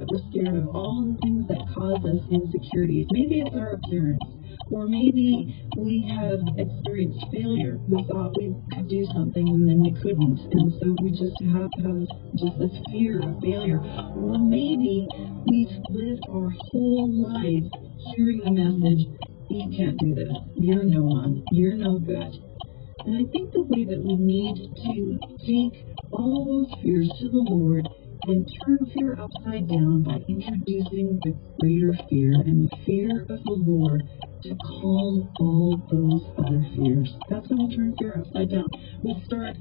We're scared of all the things that cause us insecurities. Maybe it's our appearance, or maybe we have experienced failure. We thought we could do something and then we couldn't, and so we just have just this fear of failure. Or maybe we've lived our whole lives hearing the message, you can't do this, you're no one, you're no good. And I think the way that we need to take all those fears to the Lord and turn fear upside down by introducing the greater fear and the fear of the Lord to calm all those other fears. That's when we turn fear upside down. We'll start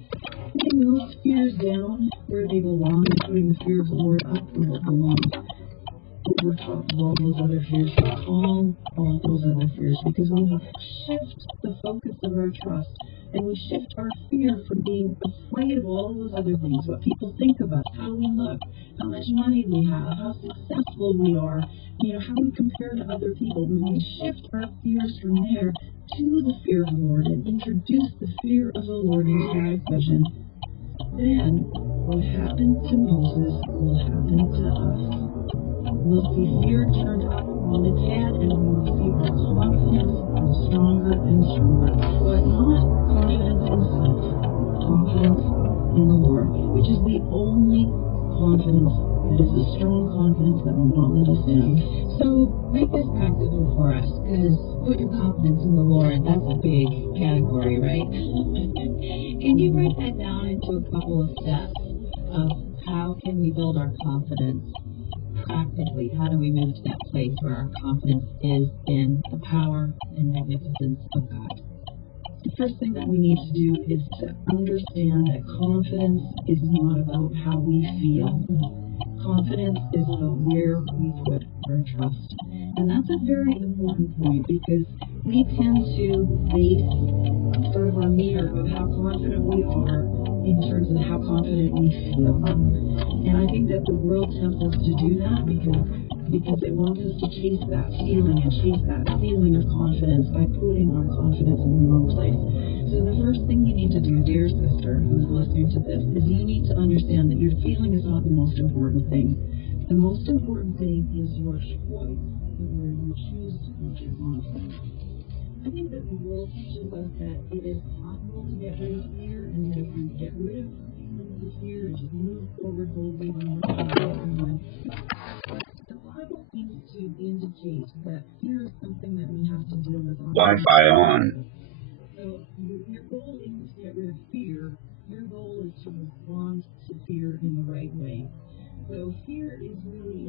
putting those fears down where they belong and putting the fear of the Lord up where it belongs. Over top of all those other fears, to calm all those other fears, because when we shift the focus of our trust and we shift our fear from being afraid of all those other things, what people think of us, how we look, how much money we have, how successful we are, how we compare to other people, when we shift our fears from there to the fear of the Lord and introduce the fear of the Lord into our equation, then what happened to Moses will happen to us. We'll see fear turned up on its head, and we will see our confidence grow stronger and stronger. But not confidence in self, confidence in the Lord, which is the only confidence that is a strong confidence that will not let us down. So make this practical for us, because put your confidence in the Lord, that's a big category, right? Can you break that down into a couple of steps of how can we build our confidence? Practically, how do we move to that place where our confidence is in the power and magnificence of God? The first thing that we need to do is to understand that confidence is not about how we feel. Confidence is about where we put our trust. And that's a very important point, because we tend to base sort of our meter of how confident we are in terms of how confident we feel. And I think that the world tempts us to do that because it wants us to chase that feeling and chase that feeling of confidence by putting our confidence in the wrong place. So the first thing you need to do, dear sister who's listening to this, is you need to understand that your feeling is not the most important thing. The most important thing is your choice of where you choose to put your confidence. I think that the world teaches us that it is possible to get rid of fear, and that if you get rid of the fear and just move forward boldly on what you want. The Bible seems to indicate that fear is something that we have to deal with. Wi-Fi on. So your goal isn't to get rid of fear. Your goal is to respond to fear in the right way. So fear is really